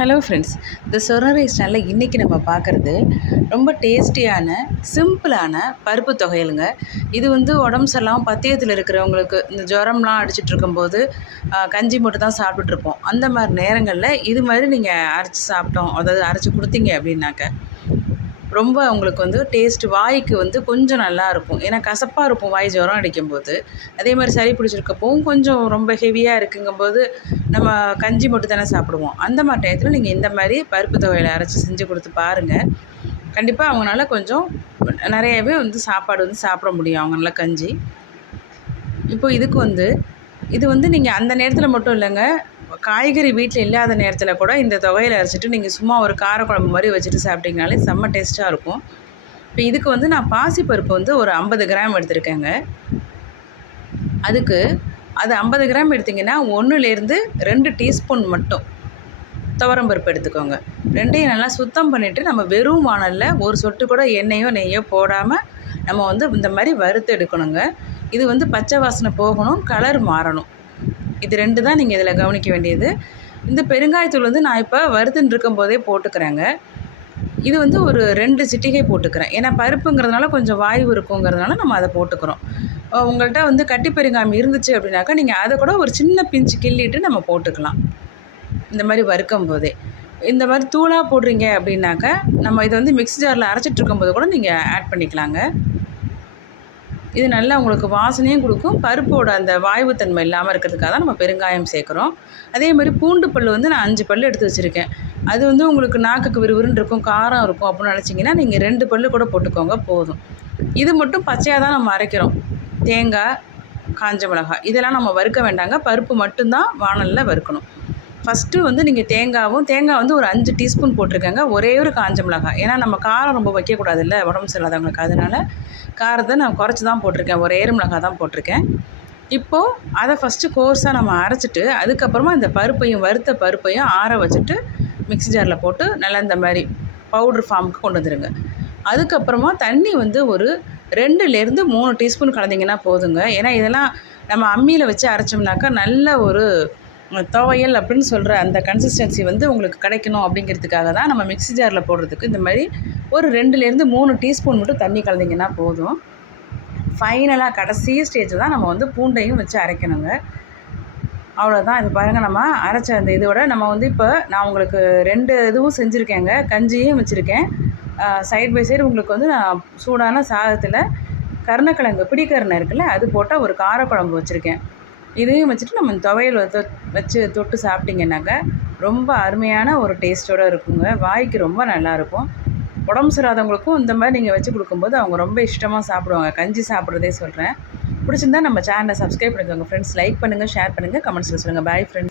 Hello friends இந்த சொர்ண rice சேனலில் இன்றைக்கி நம்ம பார்க்குறது ரொம்ப டேஸ்டியான சிம்பிளான பருப்பு தொகையலுங்க இது வந்து உடம்பு சரியில்லாமல் பத்தியத்தில் இருக்கிறவங்களுக்கு இந்த ஜுரம்லாம் அடிச்சிட்டு இருக்கும்போது கஞ்சி மட்டும் தான் சாப்பிட்டுட்ருப்போம் அந்த மாதிரி நேரங்களில் இது மாதிரி நீங்கள் அரைச்சி சாப்பிட்டோம் அதாவது அரைச்சி கொடுத்தீங்க அப்படின்னாக்க ரொம்ப உங்களுக்கு வந்து டேஸ்ட் வாய்க்கு வந்து கொஞ்சம் நல்லா இருக்கும். ஏன்னா கசப்பாக இருக்கும் வாய் ஜுரம் அடிக்கும்போது. அதே மாதிரி சளி பிடிச்சிருக்கப்பவும் கொஞ்சம் ரொம்ப ஹெவியாக இருக்குங்கும்போது நம்ம கஞ்சி மட்டும் தானே சாப்பிடுவோம். அந்த மாதிரி டயத்தில் நீங்கள் இந்த மாதிரி பருப்பு தொகையில் அரைச்சி செஞ்சு கொடுத்து பாருங்கள் கண்டிப்பாக அவங்களால கொஞ்சம் நிறையவே வந்து சாப்பாடு வந்து சாப்பிட முடியும் அவங்களால கஞ்சி. இப்போ இதுக்கு வந்து இது வந்து நீங்கள் அந்த நேரத்தில் மட்டும் இல்லைங்க. காய்கறி வீட்டில் இல்லாத நேரத்தில் கூட இந்த தொகையில் அரைச்சிட்டு நீங்கள் சும்மா ஒரு காரக்குழம்பு மாதிரி வச்சுட்டு சாப்பிட்டீங்கனாலே செம்ம டேஸ்ட்டாக இருக்கும். இப்போ இதுக்கு வந்து நான் பாசிப்பருப்பு வந்து ஒரு ஐம்பது கிராம் எடுத்திருக்கேங்க. அதுக்கு அது ஐம்பது கிராம் எடுத்திங்கன்னா ஒன்றுலேருந்து ரெண்டு டீஸ்பூன் மட்டும் துவரம் பருப்பு எடுத்துக்கோங்க. ரெண்டையும் நல்லா சுத்தம் பண்ணிவிட்டு நம்ம வெறும் வானலில் ஒரு சொட்டு கூட எண்ணெயோ நெய்யோ போடாமல் நம்ம வந்து இந்த மாதிரி வறுத்து எடுக்கணுங்க. இது வந்து பச்சை வாசனை போகணும் கலர் மாறணும். இது ரெண்டு தான் நீங்கள் இதில் கவனிக்க வேண்டியது. இந்த பெருங்காயத்தூள் வந்து நான் இப்போ வறுத்துன்னு இருக்கும்போதே போட்டுக்கிறேங்க. இது வந்து ஒரு ரெண்டு சிட்டிகை போட்டுக்கிறேன். ஏன்னா பருப்புங்கிறதுனால கொஞ்சம் வாய்வு இருக்குங்கிறதுனால நம்ம அதை போட்டுக்கிறோம். உங்கள்கிட்ட வந்து கட்டி பெருங்காயம் இருந்துச்சு அப்படின்னாக்கா நீங்கள் அதை கூட ஒரு சின்ன பிஞ்சு கிள்ளிட்டு நம்ம போட்டுக்கலாம். இந்த மாதிரி வறுக்கும் போதே. இந்த மாதிரி தூளாக போடுறீங்க அப்படின்னாக்கா நம்ம இதை வந்து மிக்ஸி ஜாரில் அரைச்சிட்டு இருக்கும்போது கூட நீங்கள் ஆட் பண்ணிக்கலாங்க. இது நல்லா உங்களுக்கு வாசனையும் கொடுக்கும். பருப்போட அந்த வாய்வுத்தன்மை இல்லாமல் இருக்கிறதுக்காக தான் நம்ம பெருங்காயம் சேர்க்குறோம். அதே மாதிரி பூண்டு பல் வந்து நான் அஞ்சு பல் எடுத்து வச்சுருக்கேன். அது வந்து உங்களுக்கு நாக்குக்கு விறுவிறுன்னு இருக்கும் காரம் இருக்கும் அப்படின்னு நினச்சிங்கன்னா நீங்கள் ரெண்டு பல் கூட போட்டுக்கோங்க போதும். இது மட்டும் பச்சையாக தான் நம்ம அரைக்கிறோம். தேங்காய் காஞ்ச மிளகாய் இதெல்லாம் நம்ம வறுக்க வேண்டாங்க. பருப்பு மட்டும்தான் வாணலில் வறுக்கணும். ஃபஸ்ட்டு வந்து நீங்கள் தேங்காவும் தேங்காய் வந்து ஒரு அஞ்சு டீஸ்பூன் போட்டிருக்கேங்க. ஒரே ஒரு காஞ்ச மிளகாய். ஏன்னா நம்ம காரம் ரொம்ப வைக்கக்கூடாதுல்ல உடம்பு சரியில்லாதவங்களுக்கு. அதனால் காரத்தை நான் குறைச்சி தான் போட்டிருக்கேன். ஒரே ஒரு மிளகாய் தான் போட்டிருக்கேன். இப்போது அதை ஃபஸ்ட்டு கோர்ஸாக நம்ம அரைச்சிட்டு அதுக்கப்புறமா இந்த பருப்பையும் வறுத்த பருப்பையும் ஆற வச்சுட்டு மிக்ஸி ஜாரில் போட்டு நல்லா இந்த மாதிரி பவுட்ரு ஃபார்முக்கு கொண்டு வந்துடுங்க அதுக்கப்புறமா தண்ணி வந்து ஒரு ரெண்டுலேருந்து மூணு டீஸ்பூன் கலந்தீங்கன்னா போதுங்க. ஏன்னா இதெல்லாம் நம்ம அம்மியில் வச்சு அரைச்சோம்னாக்கா நல்ல ஒரு துவையல் அப்படின்னு சொல்கிற அந்த கன்சிஸ்டன்சி வந்து உங்களுக்கு கிடைக்கணும் அப்படிங்கிறதுக்காக தான் நம்ம மிக்ஸி ஜாரில் போடுறதுக்கு இந்த மாதிரி ஒரு ரெண்டுலேருந்து மூணு டீஸ்பூன் மட்டும் தண்ணி கலந்தீங்கன்னா போதும். ஃபைனலாக கடைசி ஸ்டேஜில் தான் நம்ம வந்து பூண்டையும் வச்சு அரைக்கணுங்க. அவ்வளோதான் இது பாருங்கள் நம்ம அரைச்ச அந்த இதோட நம்ம வந்து இப்போ நான் உங்களுக்கு ரெண்டு இதுவும் செஞ்சுருக்கேங்க. கஞ்சியும் வச்சுருக்கேன். சைட் பை சைடு உங்களுக்கு வந்து நான் சூடான சாதத்தில் கருணக்கிழங்கு பிடிக்கருணை இருக்குல்ல அது போட்டால் ஒரு காரக்குழம்பு வச்சுருக்கேன். இதையும் வச்சுட்டு நம்ம துவையல் வச்சு வச்சு தொட்டு சாப்பிட்டிங்கன்னாக்கா ரொம்ப அருமையான ஒரு டேஸ்ட்டோடு இருக்குங்க. வாய்க்கு ரொம்ப நல்லாயிருக்கும் உடம்பு சரியாதவங்களுக்கும் இந்த மாதிரி நீங்கள் வச்சு கொடுக்கும்போது அவங்க ரொம்ப இஷ்டமாக சாப்பிடுவாங்க. கஞ்சி சாப்பிட்றதே சொல்கிறேன் பிடிச்சிருந்தா நம்ம சேனலை சப்ஸ்கிரைப் பண்ணிக்கோங்க. ஃப்ரெண்ட்ஸ் லைக் பண்ணுங்கள் ஷேர் பண்ணுங்கள் கமெண்ட்ஸில் சொல்லுங்கள் பாய் ஃப்ரெண்ட்ஸ்